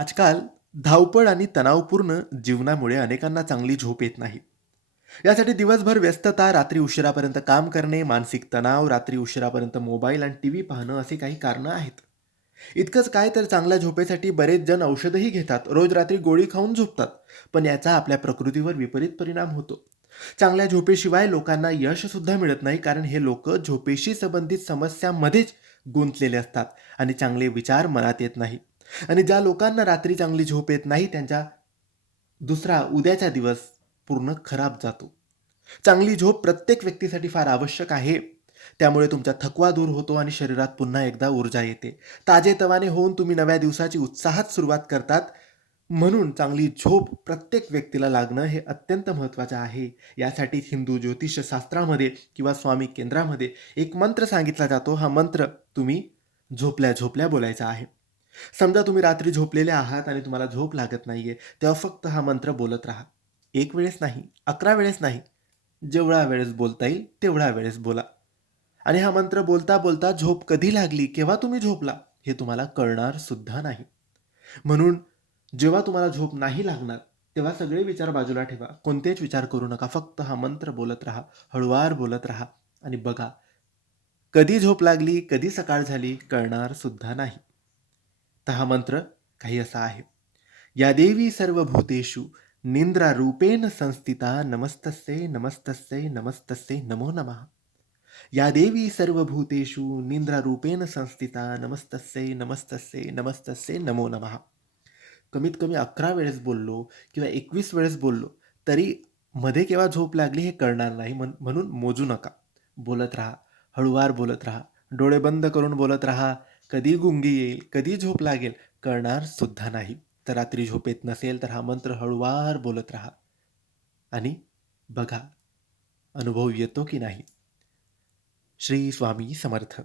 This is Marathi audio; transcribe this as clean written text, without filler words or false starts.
आजकाल धावपळ आणि तणावपूर्ण जीवनामुळे अनेकांना चांगली झोप येत नाही. यासाठी दिवसभर व्यस्तता, रात्री उशिरापर्यंत काम करणे, मानसिक तणाव, रात्री उशिरापर्यंत मोबाईल आणि टीव्ही पाहणं असे काही कारणं आहेत. इतकंच काय तर चांगल्या झोपेसाठी बरेच जण औषधही घेतात, रोज रात्री गोळी खाऊन झोपतात. पण याचा आपल्या प्रकृतीवर विपरीत परिणाम होतो. चांगल्या झोपेशिवाय लोकांना यश सुद्धा मिळत नाही, कारण हे लोक झोपेशी संबंधित समस्यांमध्येच गुंतलेले असतात आणि चांगले विचार मनात येत नाही. आणि ज्या लोकांना रात्री चांगली झोप येत नाही, त्यांच्या उद्याचा दिवस पूर्ण खराब जातो. चांगली झोप प्रत्येक व्यक्तीसाठी फार आवश्यक आहे. त्यामुळे तुमचा थकवा दूर होतो आणि शरीरात पुन्हा एकदा ऊर्जा येते. ताजेतवाने होऊन तुम्ही नव्या दिवसाची उत्साहात सुरुवात करतात. म्हणून चांगली झोप प्रत्येक व्यक्तीला लागणं हे अत्यंत महत्त्वाचं आहे. यासाठी हिंदू ज्योतिषशास्त्रामध्ये किंवा स्वामी केंद्रामध्ये एक मंत्र सांगितला जातो. हा मंत्र तुम्ही झोपल्या-झोपल्या बोलायचा आहे. समजा तुम्ही रात्री झोपलेले आहात आणि तुम्हाला झोप लागत नाहीये, तेव्हा फक्त हा मंत्र बोलत राहा. 1 वेळेस नाही, 11 वेळेस नाही. जेवढ्या वेळेस बोलता येईल तेवढ्या वेळेस बोला. आणि हा मंत्र बोलता-बोलता झोप कधी लागली, केव्हा तुम्ही झोपला, हे तुम्हाला कळणार सुद्धा नाही. म्हणून जेव्हा तुम्हाला झोप नाही लागणार, तेव्हा सगळे विचार बाजूला ठेवा. कोणतेच विचार करू नका. फक्त हा मंत्र बोलत राहा, हळूवार बोलत राहा आणि बघा, कधी झोप लागली, कधी सकाळ झाली कळणार सुद्धा नाही. तर हा मंत्र काही असा आहे. या देवी सर्वभूतेषु निद्रारूपेण संस्थिता नमस्तस्यै नमस्तस्यै नमस्तस्यै नमो नमः. या देवी सर्वभूतेषु निद्रारूपेण संस्थिता नमस्तस्यै नमस्तस्यै नमस्तस्यै नमो नमः. कमीत कमी 11 वेळेस बोललो किंवा 21 वेळेस बोललो तरी मध्ये केव्हा झोप लागली हे कळणार नाही. म्हणून मोजू नका. बोलत राहा, हळूवार बोलत राहा, डोळे बंद करून बोलत राहा. कधी गुंगी येईल, कधी झोप लागेल कळणार सुद्धा नाही. तर रात्री झोप येत नसेल तर हा मंत्र हळूवार बोलत राहा आणि बघा, अनुभव येतो की नाही. श्री स्वामी समर्थ.